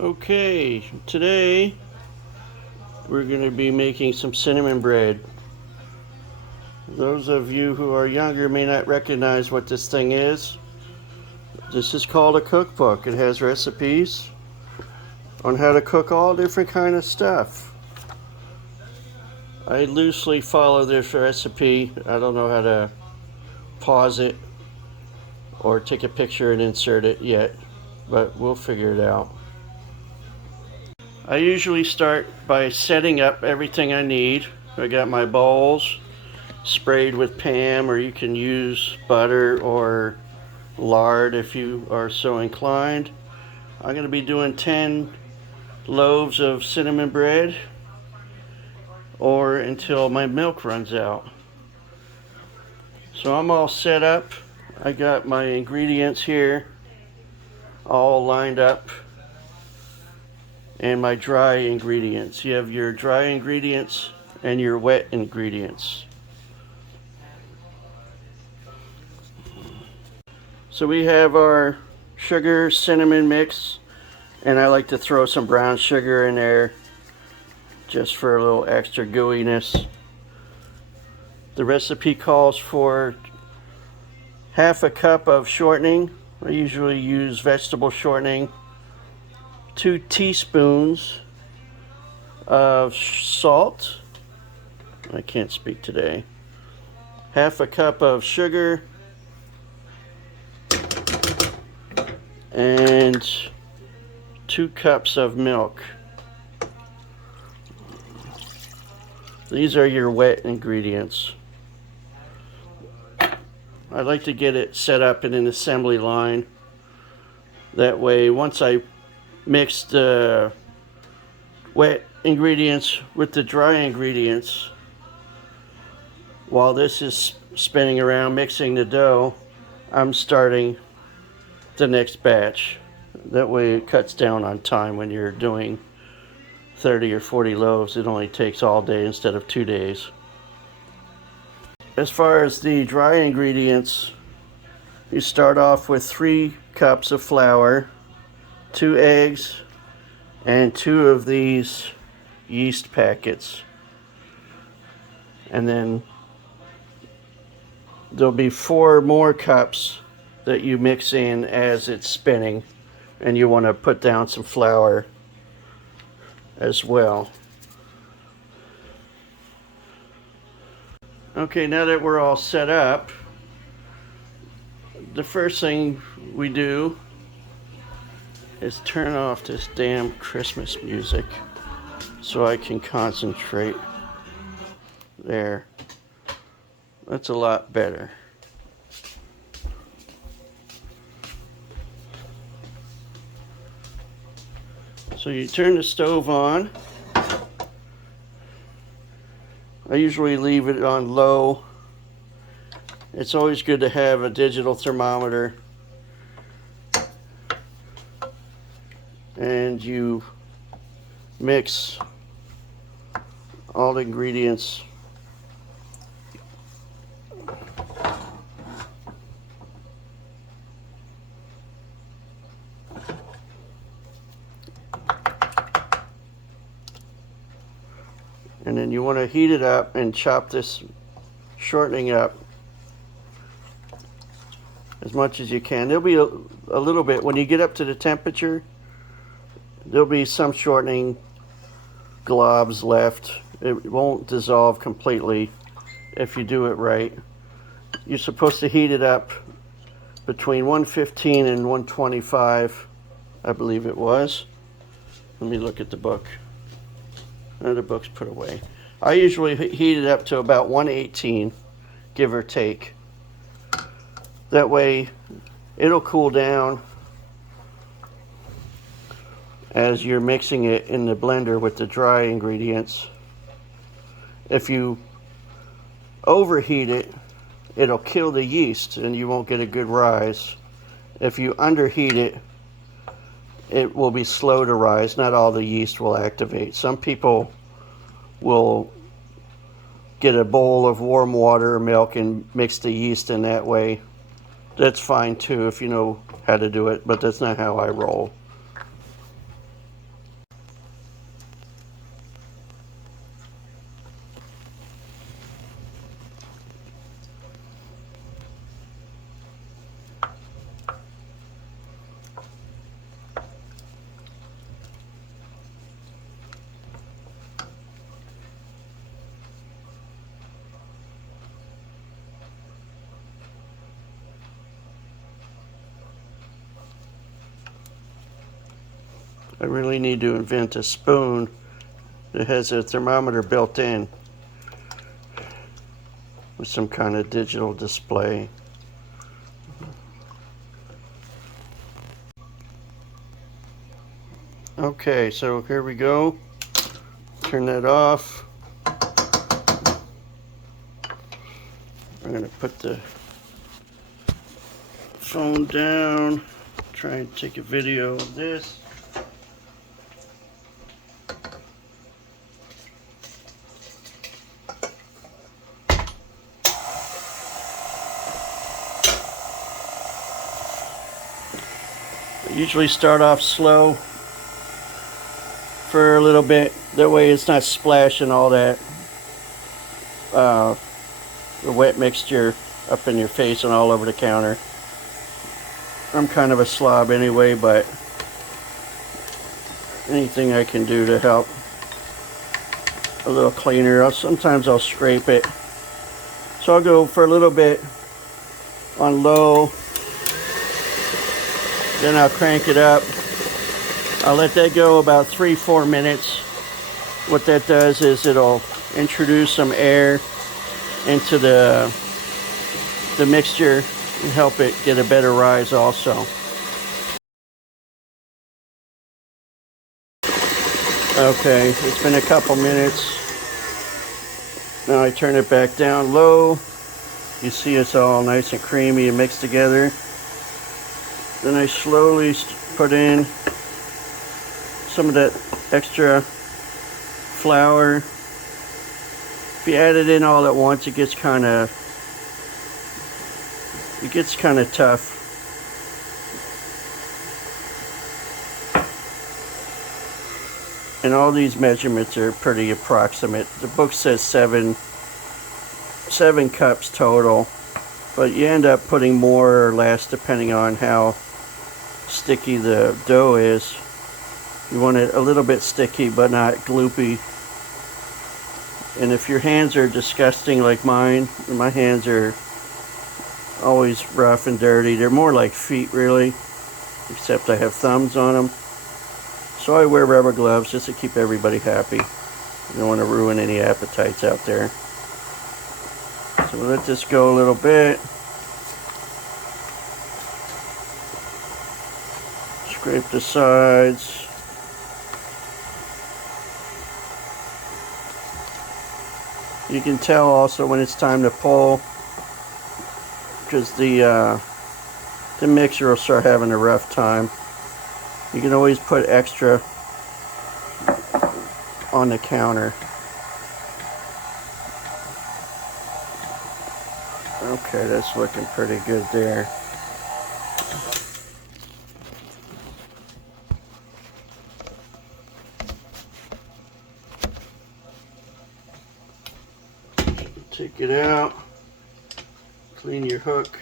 Okay, today we're going to be making some cinnamon bread. Those of you who are younger may not recognize what this thing is. This is called a cookbook. It has recipes on how to cook all different kind of stuff. I loosely follow this recipe. I don't know how to pause it or take a picture and insert it yet, but we'll figure it out. I usually start by setting up everything I need. I got my bowls sprayed with Pam, or you can use butter or lard if you are so inclined. I'm going to be doing 10 loaves of cinnamon bread or until my milk runs out. So I'm all set up. I got my ingredients here all lined up, and my dry ingredients. You have your dry ingredients and your wet ingredients. So we have our sugar cinnamon mix, and I like to throw some brown sugar in there just for a little extra gooiness. The recipe calls for half a cup of shortening. I usually use vegetable shortening, 2 teaspoons of salt. I can't speak today. Half a cup of sugar and 2 cups of milk. These are your wet ingredients. I like to get it set up in an assembly line. That way, once I mix the wet ingredients with the dry ingredients, while this is spinning around mixing the dough, I'm starting the next batch. That way it cuts down on time. When you're doing 30 or 40 loaves, it only takes all day instead of 2 days. As far as the dry ingredients, you start off with 3 cups of flour, 2 eggs, and 2 of these yeast packets. And then there'll be 4 more cups that you mix in as it's spinning, and you want to put down some flour as well. Okay, now that we're all set up, the first thing we do is turn off this damn Christmas music so I can concentrate. There. That's a lot better. So you turn the stove on. I usually leave it on low. It's always good to have a digital thermometer. And you mix all the ingredients. And then you want to heat it up and chop this shortening up as much as you can. There'll be a little bit, when you get up to the temperature, there'll be some shortening globs left. It won't dissolve completely if you do it right. You're supposed to heat it up between 115 and 125, I believe it was. Let me look at the book. The book's put away. I usually heat it up to about 118, give or take. That way it'll cool down as you're mixing it in the blender with the dry ingredients. If you overheat it, it'll kill the yeast and you won't get a good rise. If you underheat it, it will be slow to rise. Not all the yeast will activate. Some people will get a bowl of warm water or milk and mix the yeast in that way. That's fine too if you know how to do it, but that's not how I roll. I really need to invent a spoon that has a thermometer built in with some kind of digital display. Okay, so here we go. Turn that off. I'm going to put the phone down, try and take a video of this. I usually start off slow for a little bit, that way it's not splashing all that the wet mixture up in your face and all over the counter. I'm kind of a slob anyway, but anything I can do to help a little cleaner. Sometimes I'll scrape it. So I'll go for a little bit on low, then I'll crank it up. I'll let that go about 3-4 minutes. What that does is it'll introduce some air into the mixture and help it get a better rise also. Okay, it's been a couple minutes. Now I turn it back down low. You see it's all nice and creamy and mixed together. Then I slowly put in some of that extra flour. If you add it in all at once, it gets kind of tough. And all these measurements are pretty approximate. The book says seven cups total, but you end up putting more or less depending on how sticky the dough is. You want it a little bit sticky but not gloopy. And if your hands are disgusting like mine, my hands are always rough and dirty. They're more like feet really, except I have thumbs on them. So I wear rubber gloves just to keep everybody happy. I don't want to ruin any appetites out there. So we'll let this go a little bit. Scrape the sides. You can tell also when it's time to pull, because the mixer will start having a rough time. You can always put extra on the counter. Okay, that's looking pretty good there. Take it out, clean your hook.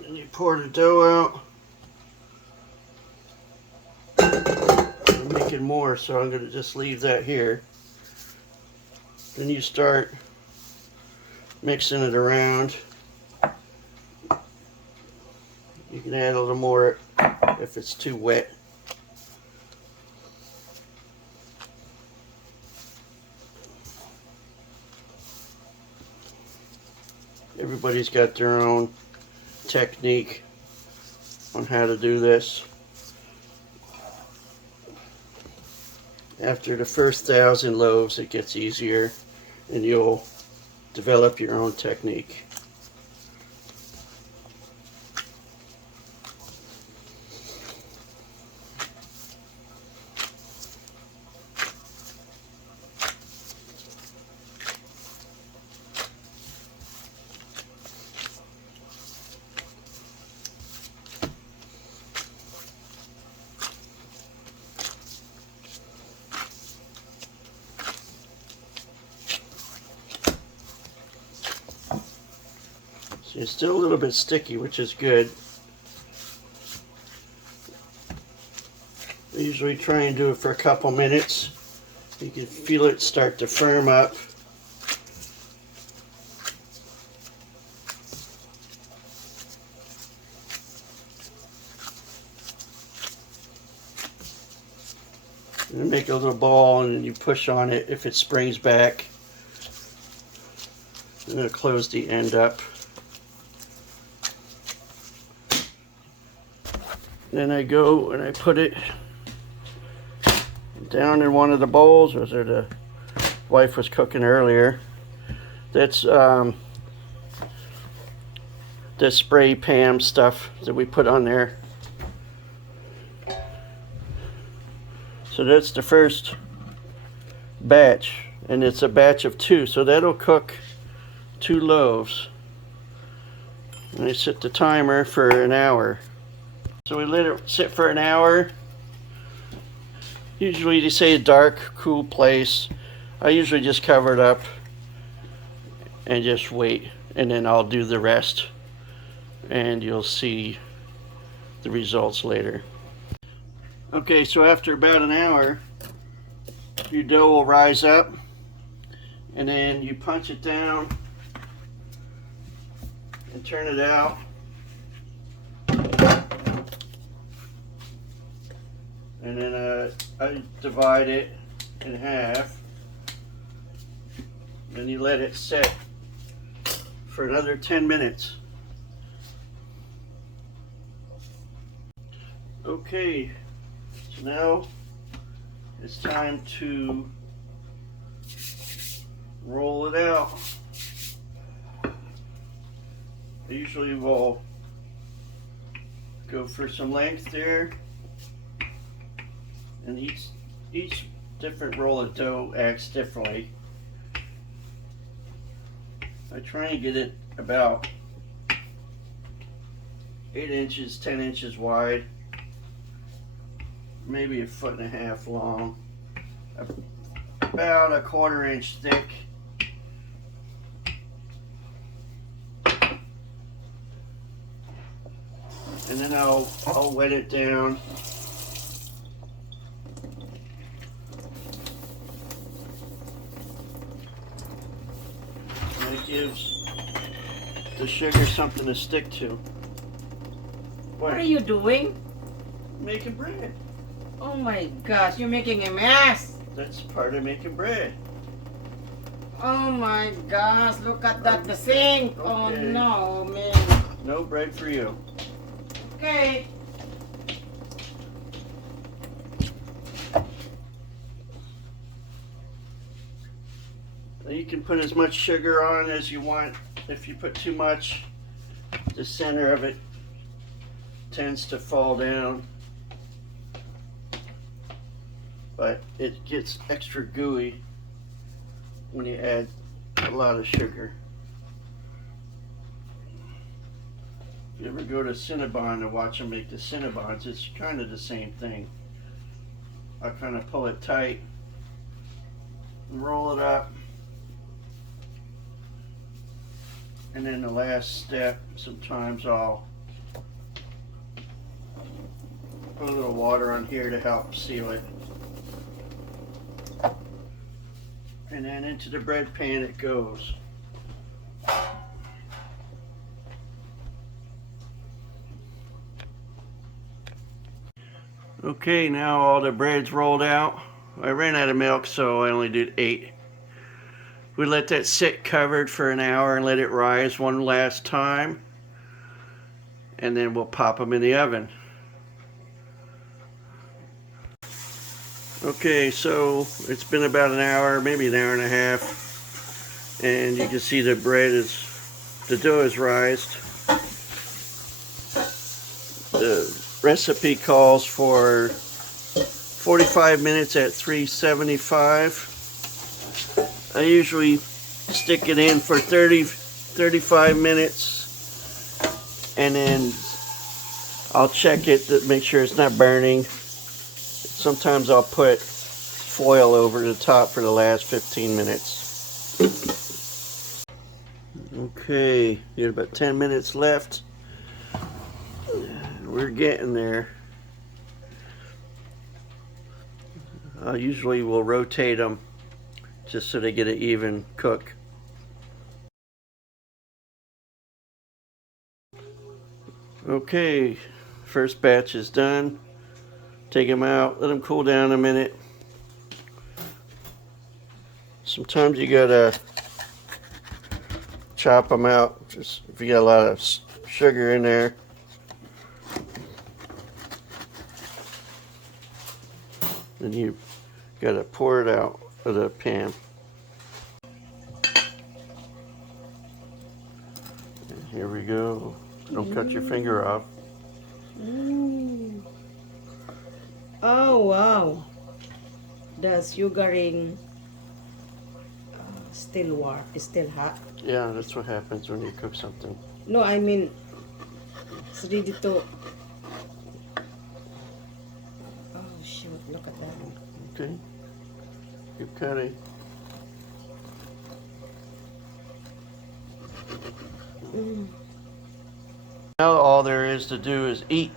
Then you pour the dough out. I'm making more, so I'm going to just leave that here. Then you start mixing it around. You can add a little more if it's too wet. Everybody's got their own technique on how to do this. After the first 1,000 loaves, it gets easier and you'll develop your own technique. So it's still a little bit sticky, which is good. I usually try and do it for a couple minutes. You can feel it start to firm up. And make a little ball, and then you push on it. If it springs back, I'm going to close the end up. Then I go and I put it down in one of the bowls, or the wife was cooking earlier. That's the spray Pam stuff that we put on there. So that's the first batch, and it's a batch of 2, so that'll cook 2 loaves. And I set the timer for an hour. So we let it sit for an hour. Usually they say a dark, cool place. I usually just cover it up and just wait, and then I'll do the rest, and you'll see the results later. Okay, so after about an hour, your dough will rise up, and then you punch it down and turn it out. And then I divide it in half, and you let it set for another 10 minutes. Okay, so now it's time to roll it out. I usually will go for some length there, and each different roll of dough acts differently. I try and get it about 8 inches, 10 inches wide, maybe 1.5 feet long, about 1/4 inch thick. And then I'll wet it down. And it gives the sugar something to stick to. What are you doing? Making bread. Oh my gosh, you're making a mess. That's part of making bread. Oh my gosh, look at that, the sink. Okay. Oh no, man. No bread for you. Okay. You can put as much sugar on as you want. If you put too much, the center of it tends to fall down, but it gets extra gooey when you add a lot of sugar. If you ever go to Cinnabon and watch them make the Cinnabons, it's kind of the same thing. I kind of pull it tight and roll it up. And then the last step, sometimes I'll put a little water on here to help seal it. And then into the bread pan it goes. Okay, now all the bread's rolled out. I ran out of milk, so I only did 8. We let that sit covered for an hour and let it rise one last time, and then we'll pop them in the oven. Okay, so it's been about an hour, maybe an hour and a half, and you can see the dough is rised. The recipe calls for 45 minutes at 375. I usually stick it in for 35 minutes, and then I'll check it to make sure it's not burning. Sometimes I'll put foil over the top for the last 15 minutes. Okay, we have about 10 minutes left. We're getting there. I usually will rotate them just so they get an even cook. Okay, first batch is done. Take them out, let them cool down a minute. Sometimes you gotta chop them out, just if you got a lot of sugar in there. Then you gotta pour it out of the pan. And here we go. Don't cut your finger off. Mm. Oh wow, the sugaring still hot. Yeah, that's what happens when you cook something. No, I mean it's ready to. Oh shoot! Look at that. Okay, keep cutting. Mm. Now all there is to do is eat.